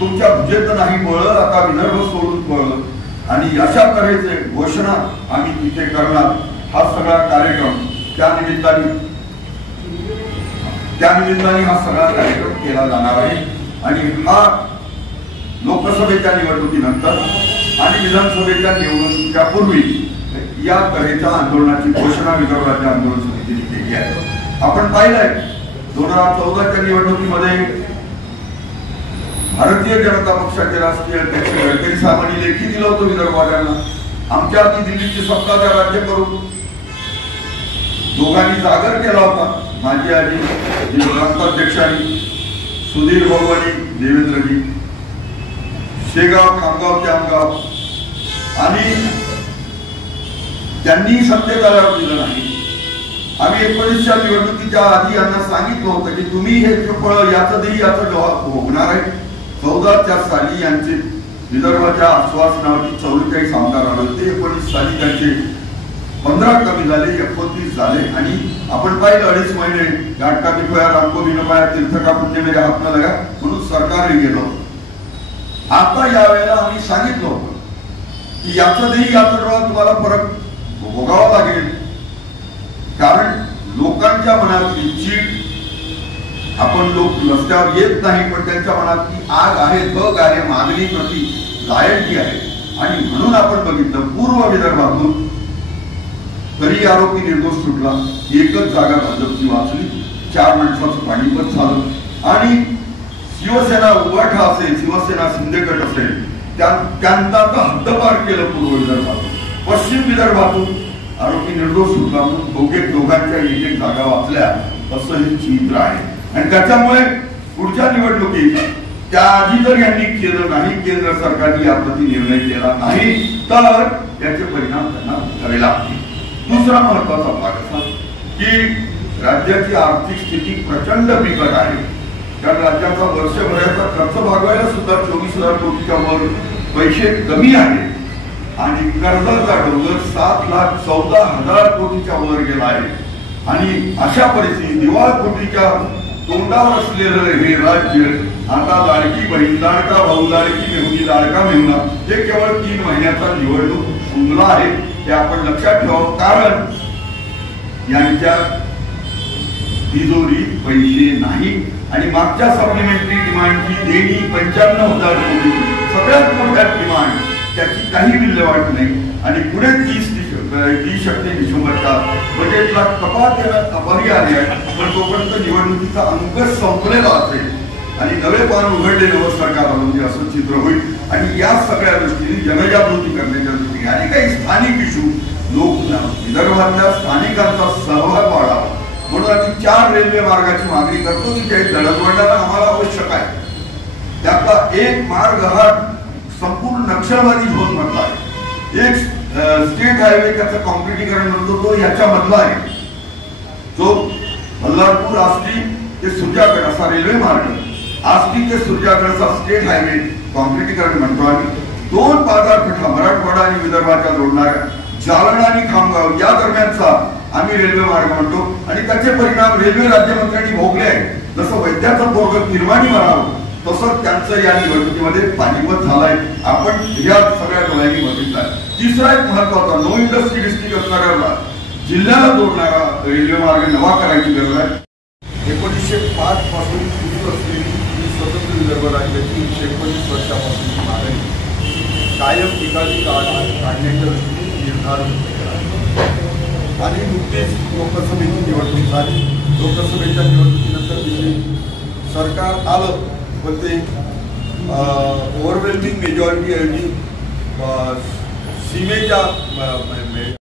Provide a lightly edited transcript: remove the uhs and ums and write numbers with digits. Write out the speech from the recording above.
तुमच्या भुजेत नाही बळ आता विदर्भ सोडून पळलं आणि अशा तऱ्हेचे घोषणा आम्ही तिथे करणार। हा सगळा कार्यक्रम त्या निमित्ताने हा सगळा कार्यक्रम केला जाणार आहे आणि हा लोकसभेच्या निवडणुकीनंतर आणि विधानसभेच्या निवडणुकीच्या पूर्वी या तऱ्हेच्या आंदोलनाची घोषणा विदर्भ राज्य आंदोलन समितीने केली आहे। आपण पाहिलंय 2014च्या निवडणुकीमध्ये भारतीय जनता पक्षाचे राष्ट्रीय अध्यक्ष गडकरी साहेबांनी लेखी दिलं होतं विदर्भवाल्यांना, आमच्या आधी दिल्लीची सत्ता त्या राज्य करू। दोघांनी जागर केला होता, माझी आजी प्रांताध्यक्षांनी सुधीर भाऊ आणि देवेंद्रजी, शेगाव खामगाव जामगाव, आणि त्यांनी सत्तेत आल्यावर दिलं नाही। आम्ही 19च्या निवडणुकीच्या आधी यांना सांगितलं होतं की तुम्ही हे फळ याचं देही याचा जबाब भोगणार आहे। 14च्या साली यांचे विदर्भाच्या आश्वासनावरती 44 आमदार आले होते। 19 साली त्यांचे 15 कमी झाले, 29 झाले आणि आपण पाहिलं 2.5 महिने गाठका बिठोया रामको विनोबाया तीर्थका पुण्य मेरे हात न लगा म्हणून सरकारही गेलो। आता यावेळेला आम्ही सांगितलं होतं की याचं देही याचा जबाब तुम्हाला परत भोगावा लागेल, कारण लोकांच्या मनातली चीड, आपण लोक रस्त्यावर येत नाही पण त्यांच्या मनातली आग आहे, धग आहे, मागणी प्रति लायकी आहे आणि म्हणून आपण बघितलं पूर्व विदर्भातून तरी आरोपी निर्दोष सुटला, एकच जागा भाजपची वाचली, 4 माणसाचं पाणीपत झालं आणि शिवसेना उभाठा असेल, शिवसेना शिंदेगड असेल त्यांचा तर हद्दपार केलं पूर्व विदर्भातून। पश्चिम विदर्भातून आरोपी निर्दोष सुटला म्हणून बहुतेक दोघांच्या एक जागा वाचल्या असं हे चित्र आहे आणि त्याच्यामुळे पुढच्या निवडणुकीत त्याआधी जर यांनी केलं नाही, केंद्र सरकारने याप्रती निर्णय केला नाही तर याचे परिणाम त्यांना भोगावे लागतील। दुसरा महत्वाचा भाग असा की राज्याची आर्थिक स्थिती प्रचंड बिकट आहे, कारण राज्याचा वर्षभराचा खर्च भागवायला सुद्धा 24,000 कोटीच्या वर पैसे कमी आहे आणि कर्जाचा डोंगर 7,14,000 कोटीच्या वर गेला आहे आणि अशा परिस्थितीत दिवाळखोरीच्या तोंडावर असलेलं हे राज्य आता लाडकी बहीण, लाडका भाऊ, लाडकी मेहुणी, लाडका मेहुणा हे केवळ 3 महिन्याचा निवडणूक फुंकला आहे हे आपण लक्षात ठेवावं, कारण यांच्या तिजोरी पैसे नाही आणि मागच्या सप्लिमेंटरी डिमांडची देणी 95,000 कोटी सगळ्यात मोठ्या डिमांड त्याची काही विल्हेवाट नाही आणि पुढे 30% डिसेंबरच्या बजेटला कपात येण्यात अपरिहार्य आहे, पण तोपर्यंत निवडणुकीचा अंक संपलेला असेल आणि नवे पान उघडले नवं सरकार म्हणजे असं चित्र होईल आणि या सगळ्या दृष्टीने जनजागृती करण्याच्या दृष्टीने आणि काही स्थानिक इशू लोक विदर्भातल्या स्थानिकांचा सहभाग वाढावा म्हणून आम्ही 4 रेल्वे मार्गाची मागणी करतो की काही दळणवळणाला आम्हाला आवश्यक आहे। त्यातला एक मार्ग हा संपूर्ण नक्षलवादी झोन मधला आहे, एक स्टेट हायवे त्याचं कॉन्क्रिटीकरण म्हणतो तो याच्यामधला आहे, जो बल्लारपूर आष्टी ते सुरजागड असा रेल्वे मार्ग, आष्टी ते सुरजागडचा स्टेट हायवे कॉन्क्रिटीकरण म्हणतो आम्ही। 2 बाजारपेठा मराठवाडा आणि विदर्भाच्या जोडणाऱ्या जालना आणि खामगाव या दरम्यानचा आम्ही रेल्वे मार्ग म्हणतो आणि त्याचे परिणाम रेल्वे राज्यमंत्र्यांनी भोगले आहेत। जसं वैद्याचं पोरग निर्माणी म्हणावं तसं त्यांचं या निवडणुकीमध्ये पाणीपत झालंय, आपण या सगळ्या डोळ्यांनी बघितलाय। तिसरा एक महत्वाचा नो इंडस्ट्री डिस्ट्रिक्ट असणाऱ्या जिल्ह्याला जोडणारा रेल्वे मार्ग नवा करायची गरज आहे। 1905 पासून सुरू असलेली ही स्वतंत्र विदर्भ राज्याची 19 वर्षापासूनची मागणी कायम एकाधिक काढण्याच्या दृष्टीने निर्धार केला आणि नुकतीच लोकसभेची निवडणूक झाली। लोकसभेच्या निवडणुकीनंतर दिल्ली सरकार आलं पण ते ओव्हरवेल्मिंग मेजॉरिटी ऐवजी सीमेच्या